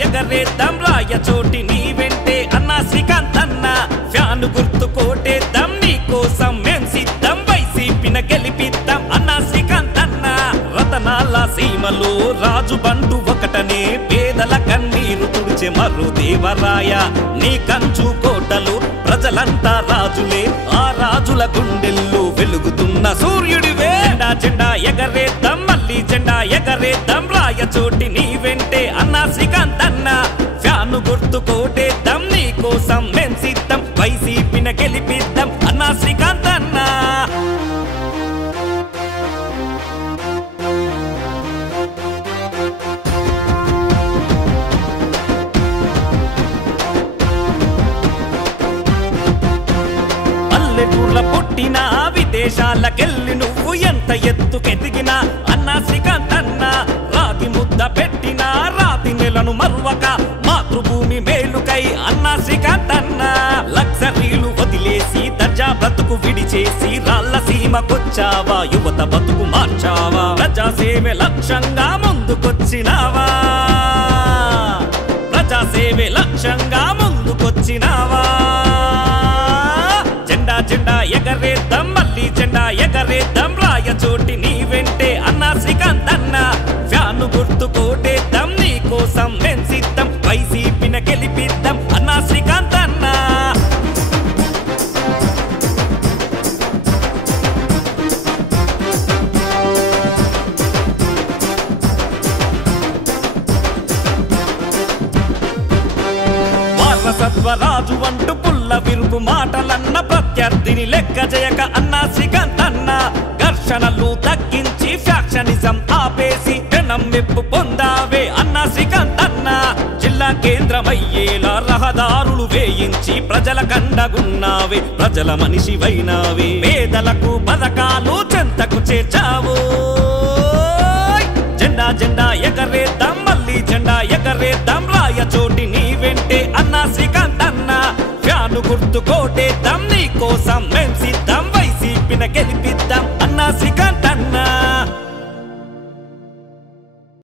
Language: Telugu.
ఎగరేద్దాం రాయచోటి నీ వెంటే అన్నా శ్రీకాంత్ అన్న ఫ్యాను గుర్తు కోటేద్దాం నీ కోసం మేం సిద్ధం వైసీపీన గెలిపిద్దాం అన్నా శ్రీకాంత్ అన్న రతనాల సీమలో రాజు బంటు ఒకటనే పేదల కన్నీరు తుడిచే మరో దేవరాయ నీ కంచు కోటలు ప్రజలంతా రాజులే ఆ రాజుల గుండెల్లో వెలుగుతున్న సూర్యుడివే జెండా ఎగరేద్దాం మళ్ళీ జెండా ఎగరేద్దాం రాయచోటి నీ వెంటే అన్నా శ్రీకాంత్ అన్న ఫ్యాను గుర్తు కోటేద్దాం నీ కోసం మేం సిద్ధం వైసీపీన గెలిపిద్దాం అన్నా శ్రీకాంత్ అన్న పల్లెటూర్ల పుట్టిన విదేశాలకెళ్ళి నువ్వు ఎంత ఎత్తుకెదిగినా అన్నా శ్రీకాంత్ అన్న రాగి ముద్ద పెట్టిన రాతి నెలను మరువక మాతృభూమి మేలుకై అన్నా శ్రీకాంత్ అన్న లగ్జరీలు వదిలేసి దర్జా బ్రతుకు విడిచేసి రాళ్ల సీమకొచ్చావా యువత బతుకు మార్చావా ప్రజాసేవే లక్ష్యంగా ముందుకొచ్చినావా ప్రజాసేవే లక్ష్యంగా ముందుకొచ్చినావా జెండా ఎగరేద్దాం మళ్ళీ జెండా ఎగరేద్దాం రాయచోటి నీ వెంటే అన్నా శ్రీకాంత్ అన్న ఫ్యాను గుర్తు కోటేద్దాం నీ కోసం మేం సిద్ధం వైసీపీన గెలిపిద్దాం అన్నా శ్రీకాంత్ అన్న వారసత్వరాజు అంటూ పుల్ల విరుపు మాటలన్న ప్రత్యర్థిని లెక్క చేయక అన్నా శ్రీకాంత్ అన్న ఘర్షణలు తగ్గించి ఫ్యాక్షనిజం ఆపేసి జనం మెప్పు పొందావే అన్నా శ్రీకాంత్ అన్న జిల్లా కేంద్రమయ్యేలా రహదారులు వేయించి ప్రజల కండగున్నావే ప్రజల మనిషివైనావే పేదలకు పథకాలు చెంతకు చేర్చావు జెండా ఎగరేద్దాం మళ్ళీ జెండా ఎగరేద్దాం రాయచోటి నీ వెంటే అన్నా శ్రీకాంత్ అన్న ఫ్యాను గుర్తు కోటేద్దాం నీ కోసం